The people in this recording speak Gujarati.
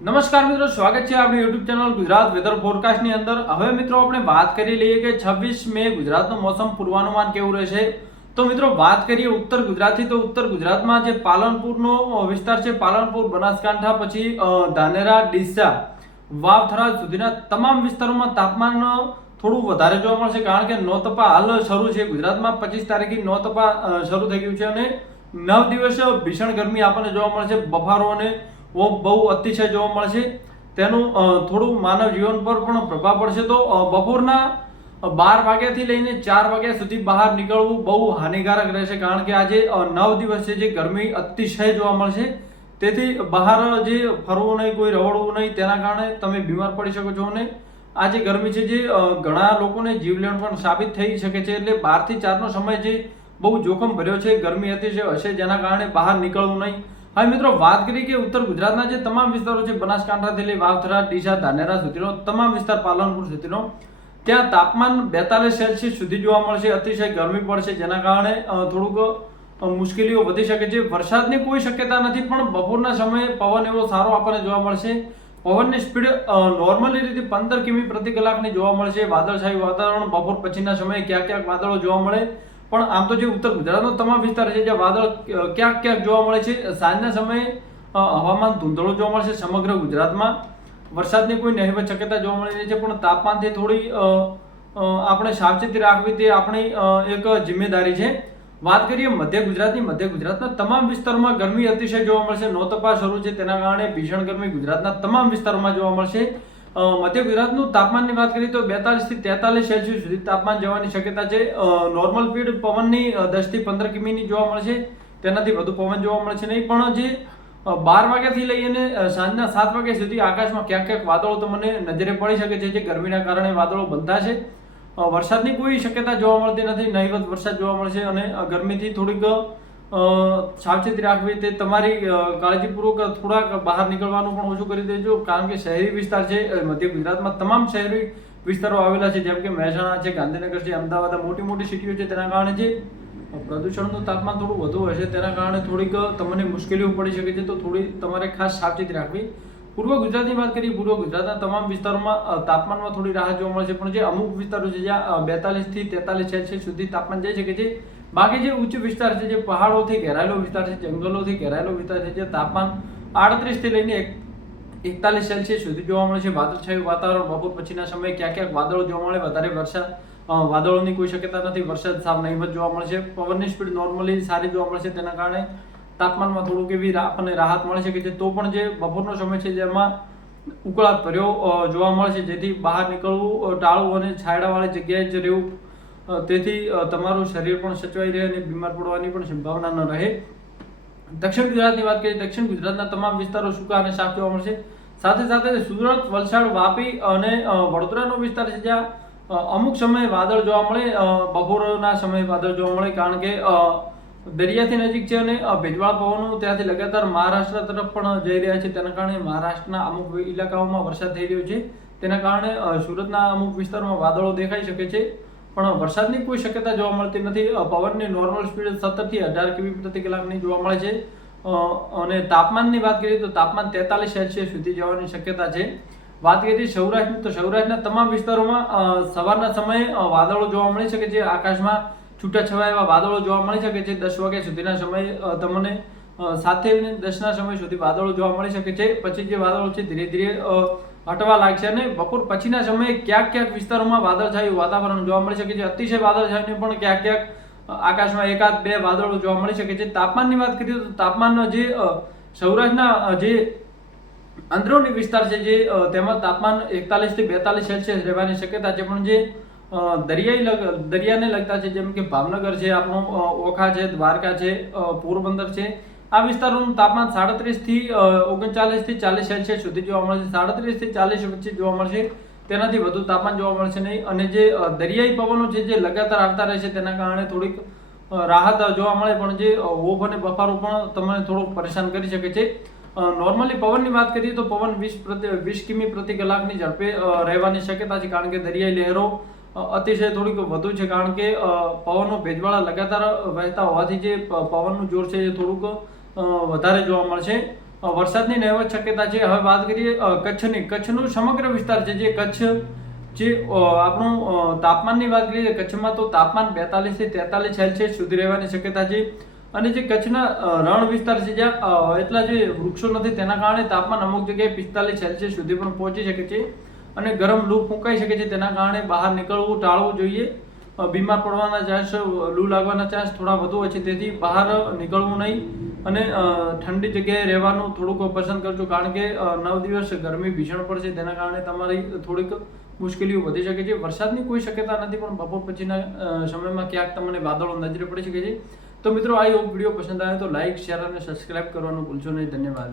નમસ્કાર મિત્રો, સ્વાગત છે આપણી YouTube channel Gujarat weather forecast ની અંદર। હવે મિત્રો આપણે વાત કરી લઈએ કે 26 મે ગુજરાતનું મોસમ પૂર્વાનુમાન કેવું રહેશે। તો મિત્રો વાત કરીએ ઉત્તર ગુજરાતથી, તો ઉત્તર ગુજરાતમાં જે પાલનપુરનો વિસ્તાર છે, પાલનપુર, બનાસકાંઠા, પછી ધાનેરા, ડીસા, વાવથરા સુધીના તમામ વિસ્તારોમાં તાપમાન થોડું વધારે જોવા મળશે, કારણ કે નોતપા હાલ શરૂ છે ગુજરાતમાં। 25 તારીખથી નોતપા શરૂ થઈ ગયું છે અને 9 દિવસ ભીષણ ગરમી આપણને જોવા મળશે, બફારો અને બહુ અતિશય જોવા મળશે। તેનું થોડું માનવ જીવન પર પણ પ્રભાવ પડશે। તો બપોરના 12 વાગ્યાથી લઈને 4 વાગ્યા સુધી બહાર નીકળવું બહુ હાનિકારક રહેશે, કારણ કે આજે 9 દિવસ છે જે ગરમી અતિશય જોવા મળશે। તેથી બહાર જે ફરવું નહીં, કોઈ રવડવું નહીં, તેના કારણે તમે બીમાર પડી શકો છો અને આ જે ગરમી છે જે ઘણા લોકોને જીવલેણ પણ સાબિત થઈ શકે છે। એટલે 12 થી 4 નો સમય જે બહુ જોખમ ભર્યો છે, ગરમી અતિશય હશે, જેના કારણે બહાર નીકળવું નહીં। હવે મિત્રો વાત કરીએ કે ઉત્તર ગુજરાતના જે તમામ વિસ્તારો છે, બનાસકાંઠાથી લઈ વાવથરા, ડીસા, ધાનેરા સુધીનો તમામ વિસ્તાર, પાલનપુર સુધીનો, ત્યાં તાપમાન 42 સેલ્સિયસ સુધી જોવા મળશે, અતિશય ગરમી પડશે, જેના કારણે થોડુંક મુશ્કેલીઓ વધી શકે છે। વરસાદની કોઈ શક્યતા નથી, પણ બપોરના સમયે પવન એવો સારો આપણને જોવા મળશે। પવનની સ્પીડ નોર્મલી રીતે 15 કિમી પ્રતિ કલાકની જોવા મળશે। વાદળછાયું વાતાવરણ, બપોર પછીના સમયે ક્યાંક ક્યાંક વાદળો જોવા મળે, પણ આમ તો જે ઉત્તર ગુજરાતનો તમામ વિસ્તાર છે જ્યાં વાદળ ક્યાંક ક્યાંક જોવા મળે છે। સાંજના સમયે હવામાન ધૂંધળું જોવા મળશે સમગ્ર ગુજરાતમાં। વરસાદની કોઈ નહિવત શક્યતા જોવા મળી રહી છે, પણ તાપમાનથી થોડી આપણે સાવચેતી રાખવી તે આપણી એક જિમ્મેદારી છે। વાત કરીએ મધ્ય ગુજરાતની, મધ્ય ગુજરાતના તમામ વિસ્તારોમાં ગરમી અતિશય જોવા મળશે। નોતપા શરૂ છે, તેના કારણે ભીષણ ગરમી ગુજરાતના તમામ વિસ્તારોમાં જોવા મળશે। મધ્ય ગુજરાતનું તાપમાનની વાત કરીએ તો 42 થી 43 સેલ્સિયસ સુધી તાપમાન જવાની શક્યતા છે। નોર્મલ સ્પીડ પવનની 10 થી 15 કિમીની જોવા મળશે, તેનાથી વધુ પવન જોવા મળશે નહીં। પણ જે 12 વાગ્યાથી લઈને સાંજના 7 વાગ્યા સુધી આકાશમાં ક્યાંક ક્યાંક વાદળો તમને નજરે પડી શકે છે, જે ગરમીના કારણે વાદળો બનતા છે। વરસાદની કોઈ શક્યતા જોવા મળતી નથી, નહિવત વરસાદ જોવા મળશે અને ગરમીથી થોડીક સાવચેતી રાખવી તે તમારી કાળજીપૂર્વક થોડાક બહાર નીકળવાનું પણ ઓછું કરી દેજો, કારણ કે શહેરી વિસ્તાર છે મધ્ય ગુજરાતમાં, તમામ શહેરી વિસ્તારો આવેલા છે, જેમ કે મહેસાણા છે, ગાંધીનગર છે, અમદાવાદ, મોટી મોટી સિટીઓ છે, તેના કારણે જે પ્રદૂષણનું તાપમાન થોડું વધુ હશે, તેના કારણે થોડીક તમને મુશ્કેલીઓ પડી શકે છે। તો થોડી તમારે ખાસ સાવચેતી રાખવી। પૂર્વ ગુજરાતની વાત કરીએ, પૂર્વ ગુજરાતના તમામ વિસ્તારોમાં તાપમાનમાં થોડી રાહત જોવા મળશે, પણ જે અમુક વિસ્તારો છે જ્યાં 42 થી 43 સેલ્સિયસ સુધી તાપમાન જઈ શકે છે। બાકી જે ઉચ્ચ વિસ્તાર છે, જે પહાડોથી ઘેરાયેલો વિસ્તાર છે, જંગલોથી ઘેરાયેલો વિસ્તાર છે, જે તાપમાન 38 થી લઈને 41 સેલ્સિયસ સુધી જોવા મળે છે। વાદળછાયું વાતાવરણ, બપોર પછીના સમયે ક્યાંક ક્યાંક વાદળો જોવા મળે, વધારે વરસાદ વાદળોની કોઈ શક્યતા નથી, વરસાદ સાવ નહિવત જોવા મળશે। પવનની સ્પીડ નોર્મલી સારી જોવા મળશે, તેના કારણે તાપમાનમાં થોડુંક એવી આપણને રાહત મળી શકે છે। તો પણ જે બપોરનો સમય છે જેમાં ઉકળાટ ભર્યો જોવા મળશે, જેથી બહાર નીકળવું ટાળવું અને છાયડાવાળી જગ્યાએ જ રહેવું, તેથી તમારું શરીર પણ સચવાઈ રહે અને બીમાર પડવાની પણ સંભાવના ન રહે। દક્ષિણ ગુજરાતની વાત કરીએ, દક્ષિણ ગુજરાતના તમામ વિસ્તારો સૂકા અને સાફ જોવા મળશે। સાથે સાથે સુરત, વલસાડ, વાપી અને વડોદરાનો વિસ્તાર છે જ્યાં અમુક સમયે વાદળ જોવા મળે, બપોરના સમયે વાદળ જોવા મળે, કારણ કે દરિયાથી નજીક છે અને ભેજવાળા પવનો ત્યાંથી લગાતાર મહારાષ્ટ્ર તરફ પણ જઈ રહ્યા છે, તેના કારણે મહારાષ્ટ્રના અમુક ઇલાકાઓમાં વરસાદ થઈ રહ્યો છે, તેના કારણે સુરતના અમુક વિસ્તારોમાં વાદળો દેખાઈ શકે છે, પણ વરસાદની કોઈ શક્યતા જોવા મળતી નથી। પવનની નોર્મલ સ્પીડ 17 થી 18 કિમી પ્રતિ કલાકની જોવા મળે છે અને તાપમાનની વાત કરીએ તો તાપમાન 43 સેલ્સિયસ સુધી જવાની શક્યતા છે। વાત કરીએ સૌરાષ્ટ્રની, તો સૌરાષ્ટ્રના તમામ વિસ્તારોમાં સવારના સમયે વાદળો જોવા મળી શકે છે, આકાશમાં છૂટાછવાયા એવા વાદળો જોવા મળી શકે છે। 10 વાગ્યા સુધીના સમયે તમને 7 થી 10 ના સમય સુધી વાદળો જોવા મળી શકે છે, પછી જે વાદળો છે ધીરે ધીરે હટવા લાગશે અને બપોર પછીના સમયે ક્યાંક ક્યાંક વિસ્તારોમાં વાદળછાયું વાતાવરણ જોવા મળી શકે છે। અતિશય વાદળછાયું પણ ક્યાંક ક્યાંક આકાશમાં એકાદ બે વાદળો જોવા મળી શકે છે। તાપમાનની વાત કરીએ તો તાપમાન જે સૌરાષ્ટ્રના જે અંદરોની વિસ્તાર છે જે તેમાં તાપમાન 41 થી 42 સેલ્સિયસ રહેવાની શક્યતા છે, પણ જે દરિયાને લગતા છે, જેમ કે ભાવનગર છે, આપણું ઓખા છે, દ્વારકા છે, પોરબંદર છે, આ વિસ્તારોનું તાપમાન 37 થી 39 થી 40 સેલ્સિયસ સુધી જોવા મળશે। 37 થી 40 વચ્ચે જોવા મળશે, તેનાથી વધુ તાપમાન જોવા મળશે નહીં। અને જે દરિયાઈ પવનો છે જે લગાતાર આવતા રહેશે, તેના કારણે થોડીક રાહત જોવા મળે, પણ જે ઓભ અને બફારો પણ તમને થોડુંક પરેશાન કરી શકે છે। નોર્મલી પવનની વાત કરીએ તો પવન 20 કિમી પ્રતિ કલાકની ઝડપે રહેવાની શક્યતા છે, કારણ કે દરિયાઈ લહેરો અતિશય થોડીક વધુ છે, કારણ કે પવનો ભેજવાળા લગાતાર વહેતા હોવાથી જે પવનનું જોર છે એ થોડુંક વધારે જોવા મળશે। વરસાદની નહીવત શક્યતા છે. હવે વાત કરીએ કચ્છની. કચ્છનું સમગ્ર વિસ્તાર છે જે કચ્છ જે આપણું તાપમાનની વાત કરીએ કચ્છમાં તો તાપમાન 42 થી 43 સેલ્સિયસ સુધી રહેવાની શક્યતા છે. અને જે કચ્છના રણ વિસ્તાર છે જ્યાં એટલા જે વૃક્ષો નથી તેના કારણે તાપમાન અમુક જગ્યાએ 45 સેલ્સિયસ સુધી પણ પહોંચી શકે છે અને ગરમ લૂ ફૂંકાઈ શકે છે. તેના કારણે બહાર નીકળવું ટાળવું જોઈએ. બીમાર પડવાના ચાન્સ, લૂ લાગવાના ચાન્સ થોડા વધુ હોય છે, તેથી બહાર નીકળવું નહીં અને ઠંડી જગ્યાએ રહેવાનું થોડુંક પસંદ કરજો, કારણ કે 9 દિવસ ગરમી ભીષણ પડશે. તેના કારણે તમારી થોડીક મુશ્કેલીઓ વધી શકે છે. વરસાદની કોઈ શક્યતા નથી, પણ બપોર પછીના સમયમાં ક્યાંક તમને વાદળો નજરે પડી શકે છે. તો મિત્રો, આ વિડીયો પસંદ આવે તો લાઇક, શેર અને સબસ્ક્રાઇબ કરવાનું ભૂલશો નહીં. ધન્યવાદ.